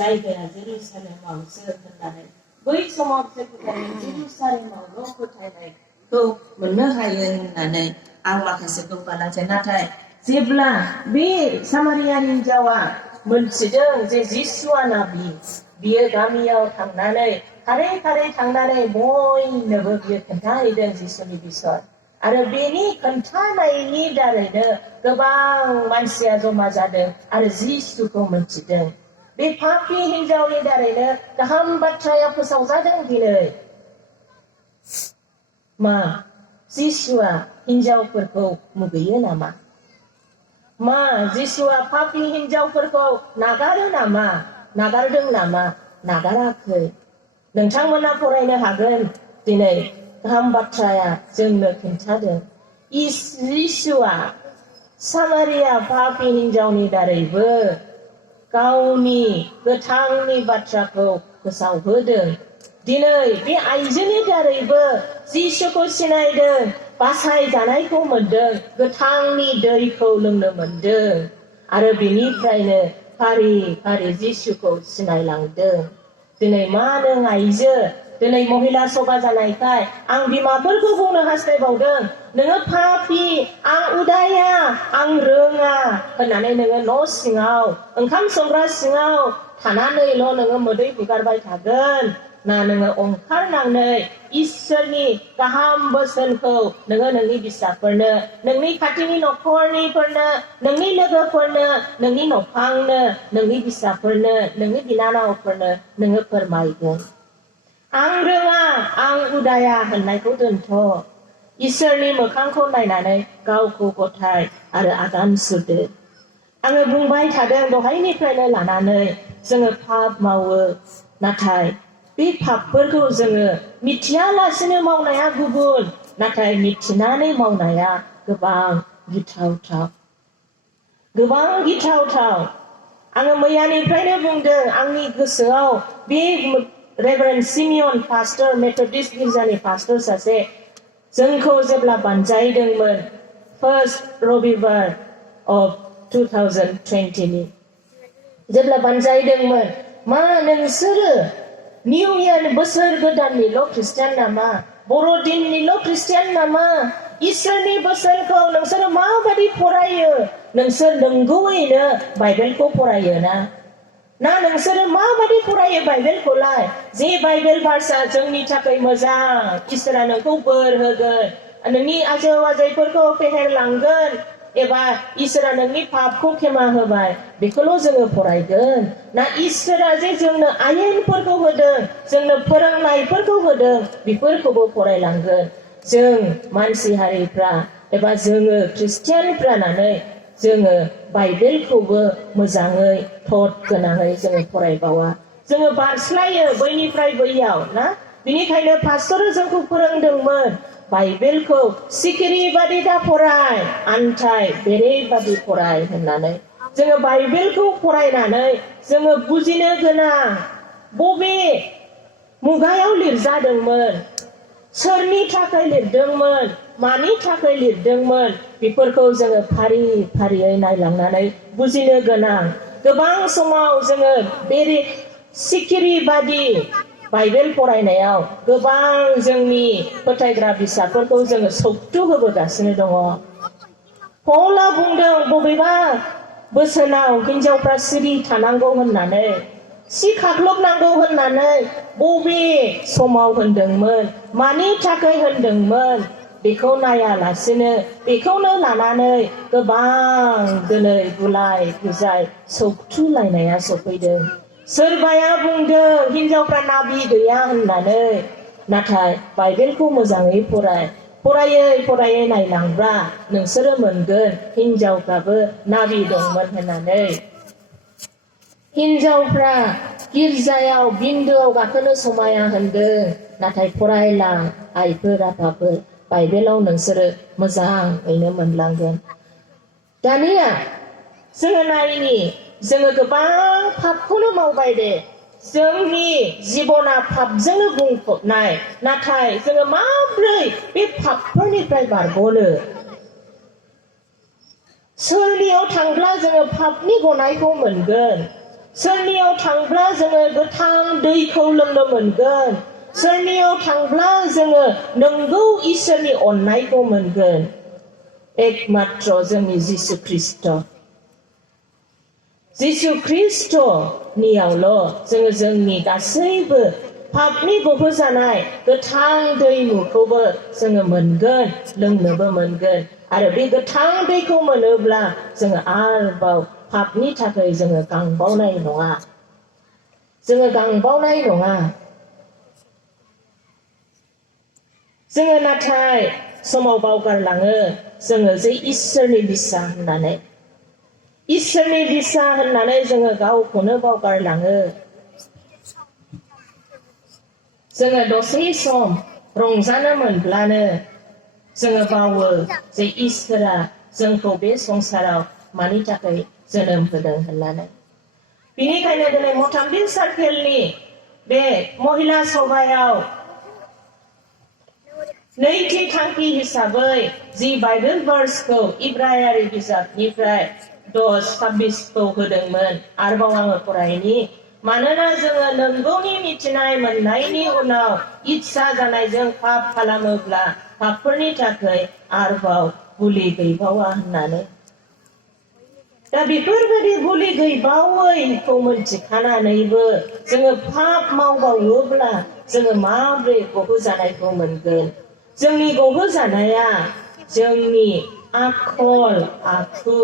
जायगाया जेरुसालेमावसो होननानै बै समाव बिसोर फोथायनाय जेरुसालेमावल' फोथायनायखौ मोननो हायो होननानै आं माखासेखौ बालासै नाथाय जेब्ला बे सामारिया हिन्जावा मोनथिदों जे जिसुआ नाबि बियो गामियाव थांनानै खारै थांनानै बयनोबो बियो खोन्थाहैदों जिसुनि बिसय आरो बेनि खोन्थानायनि दारैनो गोबां मानसिया जमा जादों आरो जिसुखौ मोनथिदों बे पापि हिन्जावनि दारैनो गाहाम बाथ्राया फोसावजादों दिनै मा जिसुआ हिन्जावफोरखौ मुगैयो नामा मा जिसुआ पापि हिन्जावफोरखौ नागारो नामा नागारदों नामा नागाराखै नोंथांमोना फरायनो हागोन दिनै गाहाम बाथ्राया जोंनो खिन्थादों जिसुआ सामारिया पापि हिन्जावनि दारैबो गावनि गोथांनि बाथ्राखौ फोसावहोदों दिनै बे आइजोनि दारैबो जिसुखौ सिनायदों बासायजानायखौ मोनदों गोथांनि दैखौ लोंनो मोनदों आरो बेनिफ्रायनो फारि फारि जिसुखौ सिनायलांदों दिनै मा नों आइजो दिनै महिला सभा जानायखाय आं बिमाफोरखौ बुंनो हास्थायबावदों नोङो पापि आं उदाया आं रोङा होननानै नोङो न' सिङाव ओंखाम संग्रा सिङाव थानानैल' नोङो मोदै हुगारबाय थागोन ना नोङो ओंखारनानै इसोरनि गाहाम बोसोनखौ नोङो नोंनि बिसाफोरनो नोंनि खाथिनि न'खरनिफोरनो नोंनि लोगोफोरनो नोंनि न'फांनो नोंनि बिसाफोरनो नोंनि बिनानावफोरनो नोङो फोरमायगोन आं रोङा आं उदाया होननायखौ दोनथ' इसोरनि मोखांखौ नायनानै गावखौ गथाय आरो आगान सुरदो आङो बुंबाय थादों दहायनिफ्रायनो लानानै जोङो पाप मावो नाथाय बे पापफोरखौ जोङो मिथियालासेनो मावनाया गुबुन नाथाय मिथिनानै मावनाया गोबां गिथावथाव आङो मैयानिफ्रायनो बुंदों आंनि गोसोआव बे रेभारेन्ड सिमियन पास्टर मेथडिस्ट गिर्जानि पास्टर सासे जोंखौ जेब्ला बानजायदोंमोन फर्स्ट रबिबार of 2020 नि जेब्ला बानजायदोंमोन मा नोंसोरो निउ इयार बोसोर गोदाननिल' ख्रिस्टियान नामा बर'दिननिल' ख्रिस्टियान नामा इसोरनि बोसोनखौ नोंसोरो माबायदि फरायो नोंसोर नंगौयैनो बाइबेलखौ फरायो ना नोंसोरो माबायदि फरायो बाइबेलखौलाय जे बाइबेल भार्सआ जोंनि थाखाय मोजां इसोरा नोंखौ बोर होगोन नोंनि आजौ आजैफोरखौ फेहेरलांगोन एबा इसोरा नोंनि पापखौ क्षमा होबाय बेखौल' जोङो फरायगोन ना इसोरा जे जोंनो आयेनफोरखौ होदों जोंनो फोरोंनायफोरखौ होदों बेफोरखौबो फरायलांगोन जों मानसि हारिफ्रा एबा जोङो ख्रिस्टियानफ्रा नानै जोङो बाइबेलखौबो मोजाङै थथ गोनाङै जोङो फरायबावा जोङो बारस्लायो बैनिफ्राय बैयाव ना बिनिखायनो पास्टरा जोंखौ फोरोंदोंमोन बाइबेलखौ सिखिरि बादि दा फराय आन्थाय बेरेबादि फराय होननानै जोङो बाइबेलखौ फरायनानै जोङो बुजिनो गोनां बबे मुगायाव लिरजादोंमोन सोरनि थाखाय लिरदोंमोन मानि थाखाय लिरदोंमोन बेफोरखौ जोङो फारि फारियै नायलांनानै बुजिनो गोनां गोबां समाव जोङो बेरे सिखिरि बादि बाइबेल फरायनायाव गोबां जोंनि फोथायग्रा बिसाफोरखौ जोङो सौथु होबोगासिनो दङ पौला बुंदों बबेबा बोसोनाव हिन्जावफ्रा सिरि थानांगौ होननानै सि खाख्लबनांगौ होननानै बबे समाव होनदोंमोन मानि थाखाय होनदोंमोन बेखौ नायालासेनो बेखौनो लानानै गोबां दिनै गुलाय गुजाय सौथुलायनाया सफैदों सोरबाया बुंदों हिन्जावफ्रा नाबि गैया होननानै नाथाय बाइबेलखौ मोजाङै फरायै नायलांब्ला नोंसोरो मोनगोन हिन्जावफ्राबो नाबि दंमोन होननानै हिन्जावफ्रा गिर्जायाव बिन्दोआव गाखोनो समाया होनदों नाथाय फरायलां आइफोर आफाफोर बाइबेलाव नोंसोरो मोजाङैनो मोनलांगोन दानिया जोङो नायनि जोङो गोबां पापखौनो मावबाय दे जोंनि जिबना पापजोंनो बुंफबनाय नाथाय जोङो माब्रै बे पापफोरनिफ्राय बारग'नो सोरनियाव थांब्ला जोङो पापनि गनायखौ मोनगोन सोरनियाव थांब्ला जोङो गोथां दैखौ लोंनो मोनगोन सोरनियाव थांब्ला जोङो नंगौ इसोरनि अननायखौ मोनगोन एकमात्र जोंनि जिसु ख्रिस्टनियावल' जोङो जोंनि गासैबो पापनि गहोजानाय गोथां दैमुखौबो जोङो मोनगोन लोंनोबो मोनगोन आरो बे गोथां दैखौ मोनोब्ला जोङो आरोबाव पापनि थाखाय जोङो गांबावनाय नङा जोङो नाथाय समाव बावगारलाङो जोङो जे इसोरनि बिसा होननानै जोङो गावखौनो बावगारलाङो जोङो दसे सम रंजानो मोनब्लानो जोङो बावो जे इसोरा जोंखौ बे संसाराव मानि थाखाय जोनोम होदों होननानै बेनिखायनो दिनै मथामबिल सार्केलनि बे महिला सभायाव नैथि थांखि हिसाबै जि बाइबेल भार्सखौ इब्रायारि बिजाबनिफ्राय 10:26 खौ होदोंमोन आरोबाव आङो फरायनि मानोना जोङो नंगौनि मिथिनाय मोननायनि उनाव इच्छा जानायजों पाप खालामोब्ला पापफोरनि थाखाय आरोबाव बुलि गैबावा होननानै दा बेफोरबायदि बुलि गैबावैखौ मोनथिखानानैबो जोङो पाप मावबावोब्ला जोङो माब्रै गहोजानायखौ मोनगोन जोंनि गहोजानाया जोंनि आखल आखु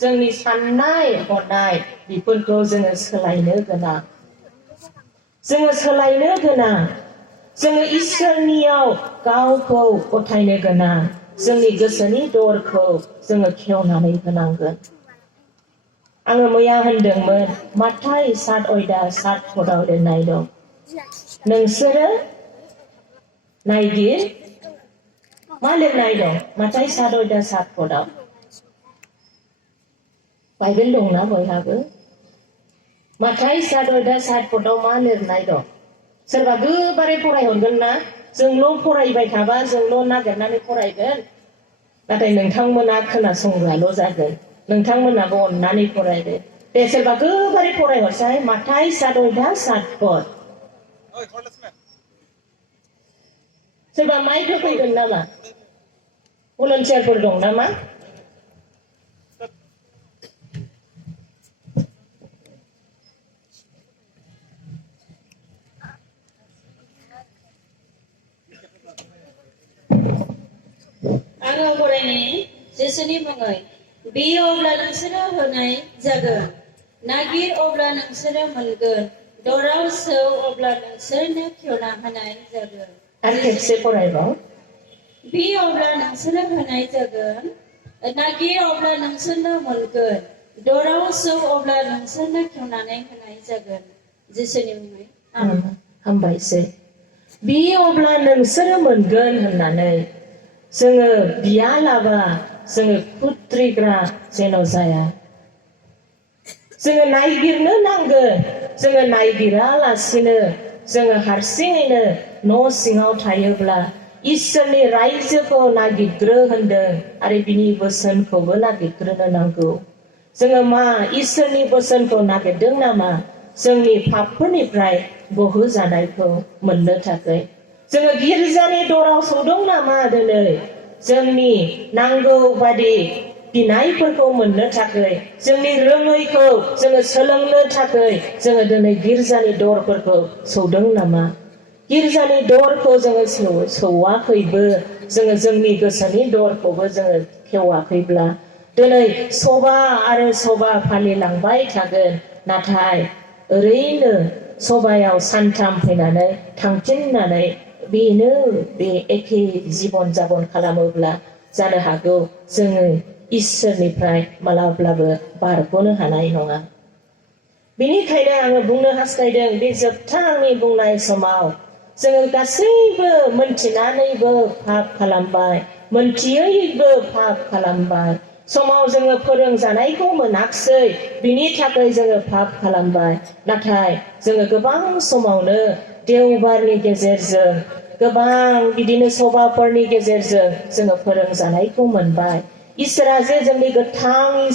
जोंनि साननाय हनाय बेफोरखौ जोङो सोलायनो गोनां जोङो इसोरनियाव गावखौ गथायनो गोनां जोंनि गोसोनि दरखौ जोङो खेवनानै होनांगोन आङो मैया होनदोंमोन माथाय 7:7 लिरनाय दं नोंसोरो नायगिर मा लिरनाय दं माथाय 7:7 बाइबेल दंना बयहाबो माथाय 7:7 मा लिरनाय दं सोरबा गोबारै फरायहरगोन ना जोंल' फरायबाय थाबा जोंल' नागिरनानै फरायगोन नाथाय नोंथांमोना खोनासंग्राल' जागोन नोंथांमोनाबो अननानै फरायदो दे सोरबा गोबारै फरायहरसाय माथाय 7:7 सोरबा माइक होफैगोन नामा भलन्टियारफोर दं नामा आङो फरायनि जेसुनि मुङै बे अब्ला नोंसोरो होनाय जागोन नागिर अब्ला नोंसोरो मोनगोन दराव सौ अब्ला नोंसोरनो खेवना होनाय जागोन आरो खेबसे फरायबाव बे अब्ला नोंसोरो होनाय जागोन नागिर अब्ला नोंसोरनो मोनगोन दराव सौ अब्ला नोंसोरनो खेवनानै होनाय जागोन जेसुनि मुङै हामबायसै बे अब्ला नोंसोरो मोनगोन होननानै जोङो बियालाबा जोङो खुद्रिग्रा जेन' जाया जोङो नायगिरनो नांगोन जोङो नायगिरालासिनो जोङो हारसिङैनो न' सिङाव थायोब्ला इसोरनि रायजोखौ नागिरग्रो होनदों आरो बिनि बोसोनखौबो नागिरग्रोनो नांगौ जोङो मा इसोरनि बोसोनखौ नागिरदों नामा जोंनि पापफोरनिफ्राय गहोजानायखौ मोननो थाखाय जोङो गिर्जानि दराव सौदों नामा दिनै जोंनि नांगौ बादि बिनायफोरखौ मोननो थाखाय जोंनि रोङैखौ जोङो सोलोंनो थाखाय जोङो दिनै गिर्जानि दरफोरखौ सौदों नामा गिर्जानि दरखौ जोङो सौवाखैबो जोङो जोंनि गोसोनि दरखौबो जोङो खेवाखैब्ला दिनै सभा आरो सभा फालिलांबाय थागोन नाथाय ओरैनो सभायाव सानथाम फैनानै थांफिननानै बेनो बे एखे जीबन जाबन खालामोब्ला जानो हागौ जोङो इसोरनिफ्राय मालाब्लाबो बारग'नो हानाय नङा बेनिखायनो आङो बुंनो हास्थायदों बे जोबथा आंनि बुंनाय समाव जोङो गासैबो मोनथिनानैबो पाप खालामबाय मोनथियैबो पाप खालामबाय समाव जोङो फोरोंजानायखौ मोनाखिसै बिनि थाखाय जोङो पाप खालामबाय नाथाय जोङो गोबां समावनो देवबारनि गेजेरजों गोबां बिदिनो सभाफोरनि गेजेरजों जोङो फोरोंजानायखौ मोनबाय इसोरा जे जोंनि गोथां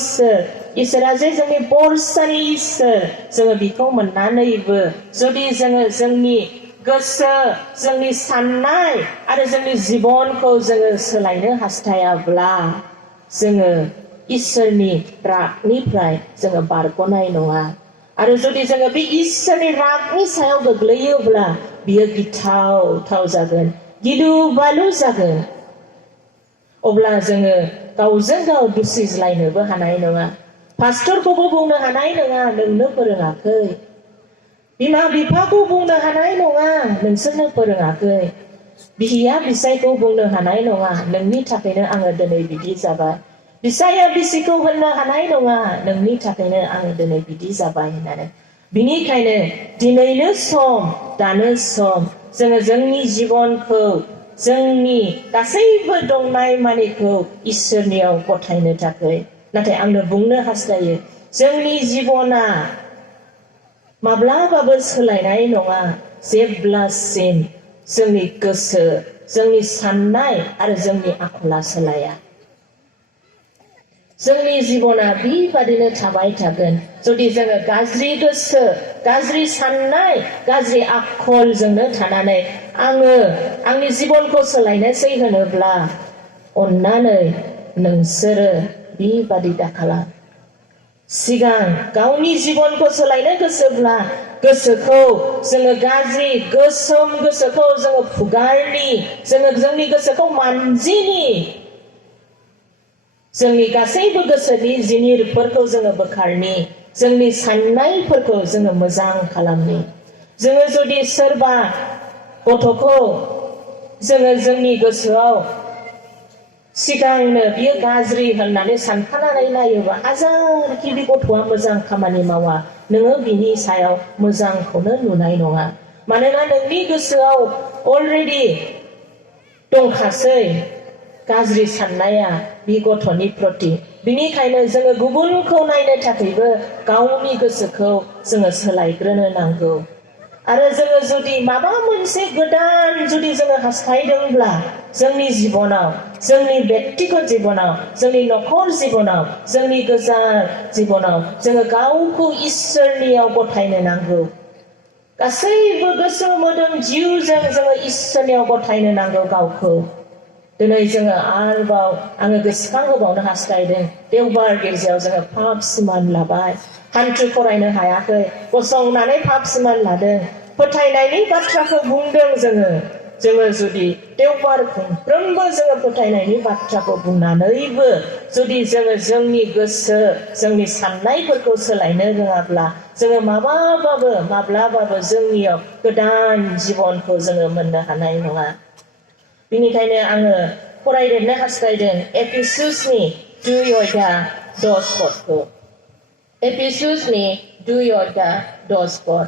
इसोरा जे जोंनि बरसानि इसोर जोङो बिखौ मोननानैबो जुदि जोङो जोंनि गोसो जोंनि साननाय आरो जोंनि जिबनखौ जोङो सोलायनो हास्थायाब्ला जोङो इसोरनि रागनिफ्राय जोङो बारग'नाय नङा आरो जुदि जोङो बे इसोरनि रागनि सायाव गोग्लैयोब्ला बियो गिथाव जागोन गिलु बालु जागोन अब्ला जोङो गावजों गाव दुसिज्लायनोबो हानाय नङा पास्टरखौबो बुंनो हानाय नङा नोंनो फोरोङाखै बिमा बिफाखौ बुंनो हानाय नङा नोंसोरनो फोरोङाखै बिहिया बिसायखौ बुंनो हानाय नङा नोंनि थाखायनो आङो दिनै बिदि जाबाय बिसाया बिसिखौ होननो हानाय नङा नोंनि थाखायनो आङो दिनै बिदि जाबाय होननानै बिनिखायनो दिनैनो सम दानो सम जोङो जोंनि जिबनखौ जोंनि गासैबो दंनाय मानिखौ इसोरनियाव गथायनो थाखाय नाथाय आंनो बुंनो हास्थायो जोंनि जिबना माब्लाबाबो सोलायनाय नङा जेब्लासिम जोंनि गोसो जोंनि साननाय आरो जोंनि आखला सोलाया जोंनि जिबना बेबादिनो थाबाय थागोन जुदि जोङो गाज्रि गोसो गाज्रि साननाय गाज्रि आखलजोंनो थानानै आङो आंनि जिबनखौ सोलायनोसै होनोब्ला अन्नानै नोंसोरो बेबादि दाखालाम सिगां गावनि जिबनखौ सोलायनो गोसोब्ला गोसोखौ जोङो गाज्रि गोसोम गोसोखौ जोङो फुगारनि जोङो जोंनि गोसोखौ मानजिनि जोंनि गासैबो गोसोनि जिनिरफोरखौ जोङो बोखारनि जोंनि साननायफोरखौ जोङो मोजां खालामनि जोङो जुदि सोरबा गथ'खौ जोङो जोंनि गोसोआव सिगांनो बियो गाज्रि होननानै सानखानानै नायोबा हाजारखि बे गथ'आ मोजां खामानि मावा नोङो बिनि सायाव मोजांखौनो नुनाय नङा मानोना नोंनि गोसोआव अलरेडि दंखासै गाज्रि साननाया बे गथ'नि प्रति बिनिखायनो जोङो गुबुनखौ नायनो थाखायबो गावनि गोसोखौ जोङो सोलायग्रोनो नांगौ आरो जोङो जुदि माबा मोनसे गोदान जुदि जोङो हास्थायदोंब्ला जोंनि जिबनाव जोंनि बेक्तिगत जिबनाव जोंनि नखर जिबनाव जोंनि गोजार जिबनाव जोङो गावखौ इसोरनियाव गथायनो नांगौ गासैबो गोसो मोदोम जिउजों जोङो इसोरनियाव गथायनो नांगौ गावखौ दिनै जोङो आरोबाव आङो गोसोखांहोबावनो हास्थायदों देवबार गिर्जायाव जोङो पाप सिमान लाबाय हान्थु फरायनो हायाखै गसंनानै पाप सिमान लादों फोथायनायनि बाथ्राखौ बुंदों जोङो जुदि देवबार खुंफ्रोमबो जोङो फोथायनायनि बाथ्राखौ बुंनानैबो जुदि जोङो जोंनि गोसो जोंनि साननायफोरखौ सोलायनो रोङाब्ला जोङो माब्लाबाबो जोंनियाव गोदान जिबनखौ जोङो मोननो हानाय नङा बिनिखायनो आङो फरायदेरनो हास्थायदों एफिसुसनि 2:10 एफिसुसनि 2:10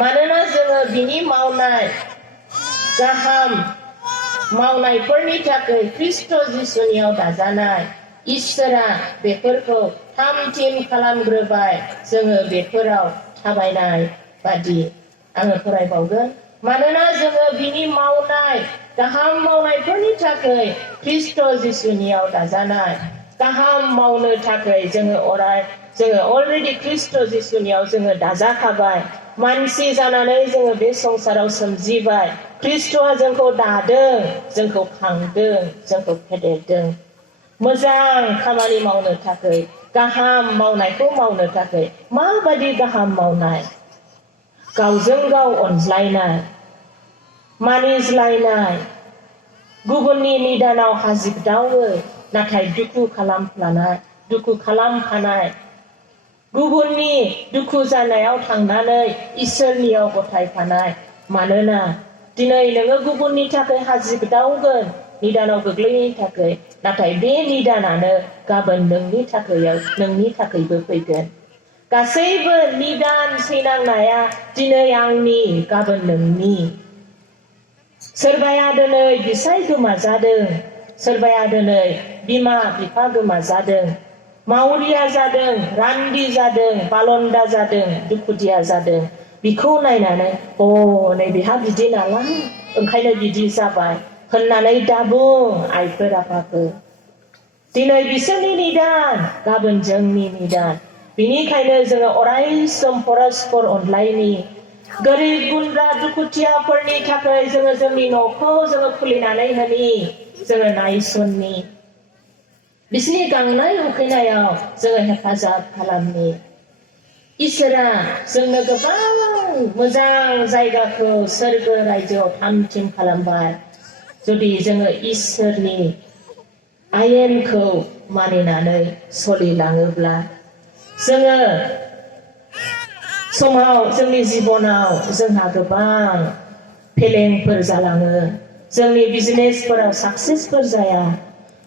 मानोना जोङो बिनि मावनाय गाहाम मावनायफोरनि थाखाय ख्रिस्ट' जिसुनियाव दाजानाय इसोरा बेफोरखौ थाम-थिम खालामग्रोबाय जोङो बेफोराव थाबायनाय बादि आङो फरायबावगोन मानोना जोङो बिनि मावनाय गाहाम मावनायफोरनि थाखाय ख्रिस्ट' जिसुनियाव दाजानाय गाहाम मावनो थाखाय जोङो अलरेडि ख्रिस्ट' जिसुनियाव जोङो दाजाखाबाय मानसि जानानै जोङो बे संसाराव सोमजिबाय ख्रिस्ट'आ जोंखौ दादों जोंखौ खांदों जोंखौ फेदेरदों मोजां खामानि मावनो थाखाय गाहाम मावनायखौ मावनो थाखाय माबादि गाहाम मावनाय गावजों गाव अनज्लायनाय मानिज्लायनाय गुबुननि निदानाव हाजिरदावो नाथाय दुखु खालामफानाय गुबुननि दुखु जानायाव थांनानै इसोरनियाव गथायफानाय मानोना दिनै नोङो गुबुननि थाखाय हाजिरदावगोन निदानाव गोग्लैनायनि थाखाय नाथाय बे निदानानो गाबोन नोंनि थाखायबो फैगोन गासैबो निदान सैनांनाया दिनै आंनि गाबोन नोंनि सोरबाया दिनै बिसाय गोमाजादों सोरबाया दिनै बिमा बिफा गोमाजादों मावरिया जादों रान्दि जादों बालन्दा जादों दुखुथिया जादों बिखौ नायनानै नै बेहा बिदि नालाय ओंखायनो बिदि जाबाय होननानै दाबुं आइफोर आफाफोर दिनै बिसोरनि निदान गाबोन जोंनि निदान बिनिखायनो जोङो अराय सम परस्पर अनलायनि गोरिब गुन्द्रा दुखुथियाफोरनि थाखाय जोङो जोंनि न'खौ जोङो खुलिनानै होनि जोङो नायसननि बिसोरनि गांनाय उखैनायाव जोङो हेफाजाब खालामनि इसोरा जोंनो गोबां मोजां जायगाखौ सोरगो रायजोआव थामथिम खालामबाय जुदि जोङो इसोरनि आयेनखौ मानिनानै सोलिलाङोब्ला जोङो समाव जोंनि जिबनाव जोंहा गोबां फेलेंफोर जालाङो जोंनि बिजनेसफोराव साक्सेसफोर जाया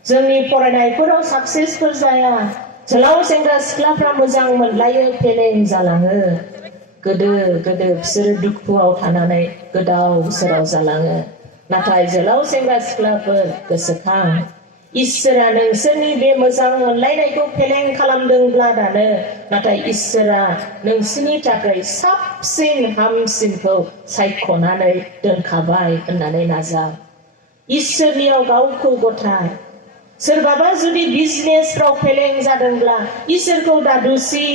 जोंनि फरायनायफोराव साक्सेसफोर जाया जोलाव सेंग्रा सिख्लाफ्रा मोजां मोनलायो फेलें जालाङो गोदो बिसोरो दुखुआव थानानै गोदाव सोराव जालाङो नाथाय जोलाव सेंग्रा सिख्लाफोर गोसोखां इसोरा नोंसोरनि बे मोजां मोनलायनायखौ फेलें खालामदोंब्ला दानो नाथाय इसोरा नोंसोरनि थाखाय साबसिन हामसिनखौ सायख'नानै दोनखाबाय होननानै नाजा इसोरनियाव गावखौ गथाय सोरबाबा जुदि बिजनेसफ्राव फेलें जादोंब्ला इसोरखौ दादुसि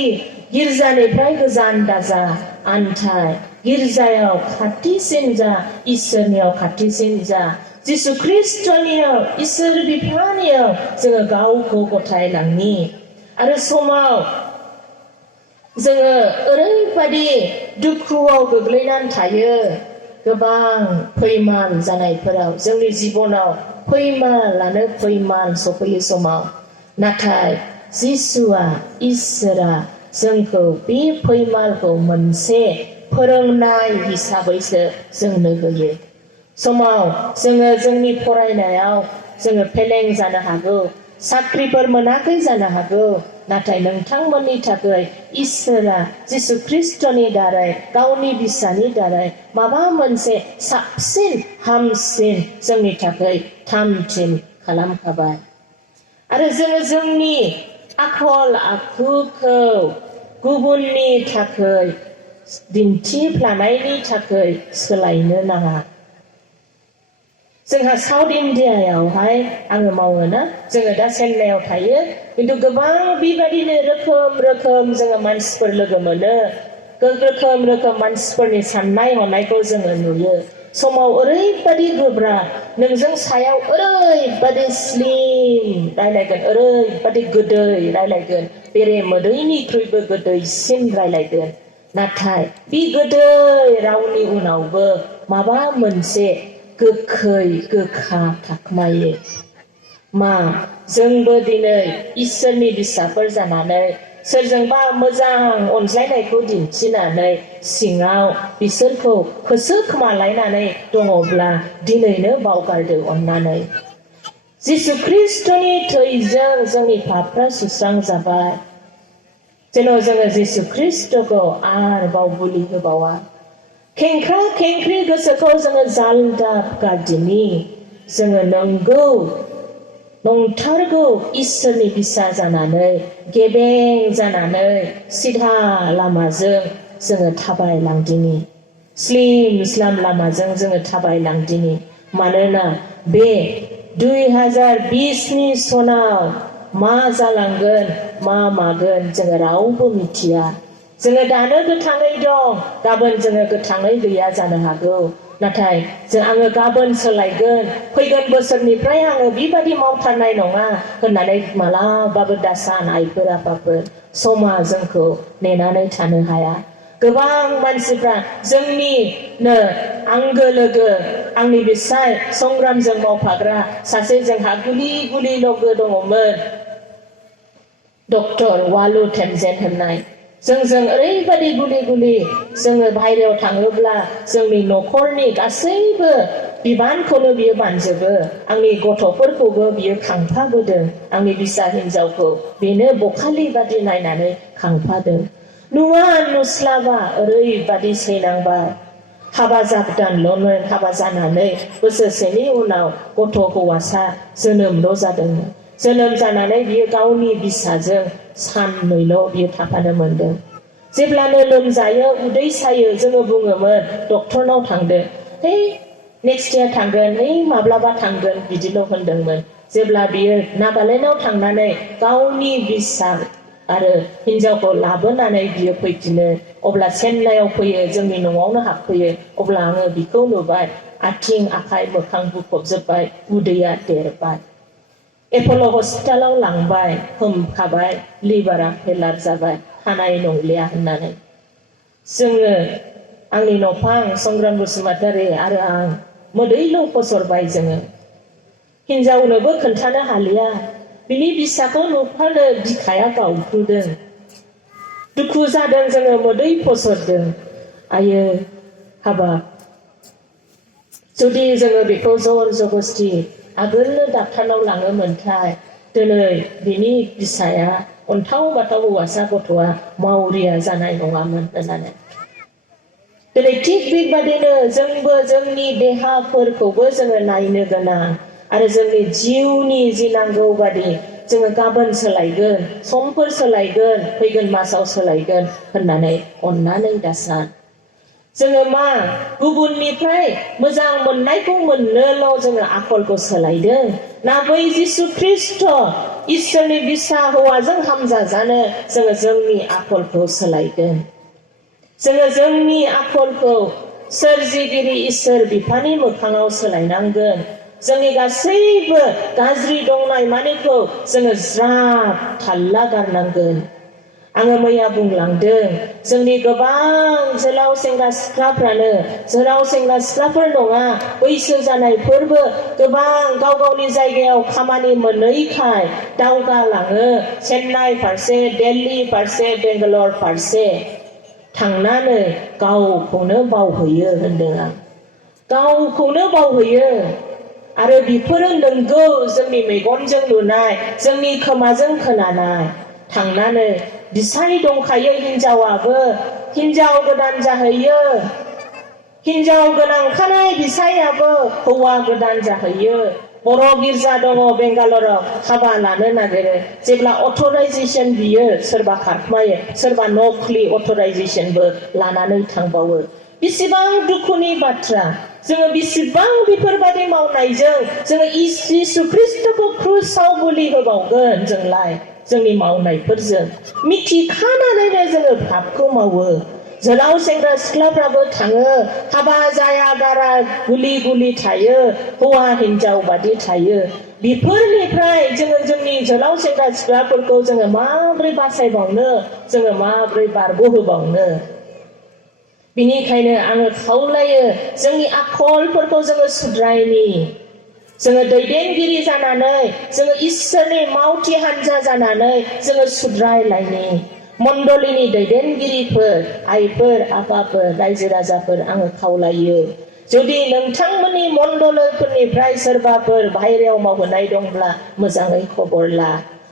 गिर्जानिफ्राय गोजान दाजा आन्थाय गिर्जायाव खाथिसिन जा इसोरनियाव खाथिसिन जा जिसु ख्रिस्टनियाव इसोर बिफानियाव जोङो गावखौ गथायलांनि आरो समाव जोङो ओरैबायदि दुखुआव गोग्लैनानै थायो गोबां फैमाल जानायफोराव जोंनि जिबनाव फैमालानो फैमाल सफैयो समाव नाथाय जिसुआ इसोरा जोंखौ बे फैमालखौ मोनसे फोरोंनाय हिसाबैसो जोंनो होयो समाव जोङो जोंनि फरायनायाव जोङो फेलें जानो हागौ साख्रिफोर मोनाखै जानो हागौ नाथाय नोंथांमोननि थाखाय इसोरा जिसु ख्रिस्टनि दारै गावनि बिसानि दारै माबा मोनसे साबसिन हामसिन जोंनि थाखाय थामथिम खालामखाबाय आरो जोङो जोंनि आखल आखुखौ गुबुननि थाखाय दिन्थिफ्लानायनि थाखाय सोलायनो नाङा जोंहा साउथ इण्डियायावहाय आङो मावो ना जोङो दा चेन्नाइयाव थायो किन्तु गोबां बेबायदिनो रोखोम जोङो मानसिफोर लोगो मोनो रोखोम मानसिफोरनि साननाय हनायखौ जोङो नुयो समाव ओरैबायदि गोब्राब नोंजों सायाव ओरैबायदि स्लिम रायलायगोन ओरैबायदि गोदै रायलायगोन बेरे मोदैनिख्रुइबो गोदैसिन रायलायगोन नाथाय बे गोदै रावनि उनावबो माबा मोनसे गोखै गोखा थाखुमायो मा जोंबो दिनै इसोरनि बिसाफोर जानानै सोरजोंबा मोजां अनज्लायनायखौ दिन्थिनानै सिङाव बिसोरखौ फोसोखोमालायनानै दङब्ला दिनैनो बावगारदो अननानै जिसु ख्रिस्टनि थैजों जोंनि पापफ्रा सुस्रांजाबाय जेन' जोङो जिसु ख्रिस्टखौ आरोबाव बुलि होबावा खेंख्रा खेंख्रि गोसोखौ जोङो जालदाब गारदिनि जोङो नंथारगौ इसोरनि बिसा जानानै गेबें जानानै सिधा लामाजों जोङो थाबायलांदिनि स्लिम स्लाम लामाजों जोङो थाबायलांदिनि मानोना बे 2020नि सनाव मा जालांगोन मा मागोन जोङो रावबो मिथिया जोङो दानो गोथाङै दं गाबोन जोङो गोथाङै गैया जानो हागौ नाथाय आङो गाबोन सोलायगोन फैगोन बोसोरनिफ्राय आङो बेबायदि मावथारनाय नङा होननानै मालाबाबो दासान आइफोर आफाफोर समा जोंखौ नेनानै थानो हाया गोबां मानसिफ्रा जोंनिनो आंगो लोगो आंनि बिसाय संग्रामजों मावफाग्रा सासे जोंहा गुलि लोगो दङमोन डक्टर वालु टेमजेन होननाय जोंजों ओरैबायदि गुलि जोङो बाहेरायाव थाङोब्ला जोंनि न'खरनि गासैबो बिबानखौनो बियो बानजोबो आंनि गथ'फोरखौबो बियो खांफाबोदों आंनि बिसा हिनजावखौ बेनो बखालि बादि नायनानै खांफादों नुवा नुस्लाबा ओरैबादि सैनांबाय हाबा जागोदानल'मोन हाबा जानानै बोसोरसेनि उनाव गथ' हौवासा जोनोमल' जादोंमोन जोनोम जानानै बियो गावनि बिसाजों साननैल' बियो थाफानो मोनदों जेब्लानो लोमजायो उदै सायो जोङो बुङोमोन डक्टरनाव थांदों नेक्स्ट इयार थांगोन माब्लाबा थांगोन बिदिल' होनदोंमोन जेब्ला बियो नागालेण्डआव थांनानै गावनि बिसा आरो हिन्जावखौ लाबोनानै बियो फैफिनो अब्ला चेन्नाइआव फैयो जोंनि न'आवनो हाबफैयो अब्ला आङो बिखौ नुबाय आथिं आखाइ मोखां बुफबजोब्बाय उदैया देरबाय एप'ल' हस्पिटालाव लांबाय होमखाबाय लिभारा फेलार जाबाय हानाय नंलिया होननानै जोङो आंनि नफां संग्राम बसुमतारी आरो आं मोदैल' फसरबाय जोङो हिन्जावनोबो खोन्थानो हालिया बिनि बिसाखौ नुफानो बिखाया गावफ्रुदों दुखु जादों जोङो मोदै फसरदों आयो हाबाब जुदि जोङो बेखौ जर जबस्ति आगोलनो डाक्टारनाव लाङोमोनथाय दिनै बिनि बिसाया अन्थाव बाथाव हौवासा गथ'आ मावरिया जानाय नङामोन होननानै दिनै थिग बेबादिनो जोंबो जोंनि देहाफोरखौबो जोङो नायनो गोनां आरो जोंनि जिउनि जि नांगौ बादि जोङो गाबोन सोलायगोन समफोर सोलायगोन फैगोन मासाव सोलायगोन होननानै अननानै दासान जोङो मा गुबुननिफ्राय मोजां मोननायखौ मोननोल' जोङो आखलखौ सोलायदों ना बै जिसु ख्रिस्ट' इसोरनि बिसा हौवाजों हामजाजानो जोङो जोंनि आखलखौ सोलायगोन जोङो जोंनि आखलखौ सोरजिगिरि इसोर बिफानि मोखाङाव सोलायनांगोन जोंनि गासैबो गाज्रि दंनाय मानिखौ जोङो ज्राब थाल्ला गारनांगोन आङो मैया बुंलांदों जोंनि गोबां जोलाव सेंग्रा सिख्लाफ्रानो जोलाव सेंग्रा सिख्लाफोर नङा बैसो जानायफोरबो गोबां गाव गावनि जायगायाव खामानि मोनैखाय दावगालाङो चेन्नाइ फारसे दिल्ली फारसे बेंगालर फारसे थांनानै गावखौनो बावहैयो होनदों आं गावखौनो बावहैयो आरो बेफोरो नंगौ जोंनि मेगनजों नुनाय जोंनि खोमाजों खोनानाय थांनानै बिसाय दंखायो हिन्जावाबो हिन्जाव गोदान जाहैयो हिन्जाव गोनांखानाय बिसायाबो हौवा गोदान जाहैयो बर' गिर्जा दङ बेंगालराव हाबा लानो नागिरो जेब्ला अथराइजेसन बियो सोरबा खारखुमायो सोरबा नकलि अथराइजेसनबो लानानै थांबावो बेसेबां दुखुनि बाथ्रा जोङो बेसेबां बेफोरबादि मावनायजों जोङो जिसु ख्रिस्ट'खौ क्रुसाव बोलि होबावगोन जोंलाय जोंनि मावनायफोरजों मिथिखानानैनो जोङो पापखौ मावो जोलाव सेंग्रा सिख्लाफ्राबो थाङो हाबा जाया गारा गुलि गुलि थायो हौवा हिन्जाव बादि थायो बेफोरनिफ्राय जोङो जोंनि जोलाव सेंग्रा सिख्लाफोरखौ जोङो माबोरै बासायबावनो जोङो माबोरै बारग'होबावनो बिनिखायनो आङो खावलायो जोंनि आखलफोरखौ जोङो सुद्रायनि जोङो दैदेनगिरि जानानै जोङो इसोरनि मावथि हान्जा जानानै जोङो सुद्रायलायनि मण्डलिनि दैदेनगिरिफोर आइफोर आफाफोर रायजो राजाफोर आङो खावलायो जुदि नोंथांमोननि मण्डलफोरनिफ्राय सोरबाफोर बाहेरायाव मावहैनाय दंब्ला मोजाङै खबर ला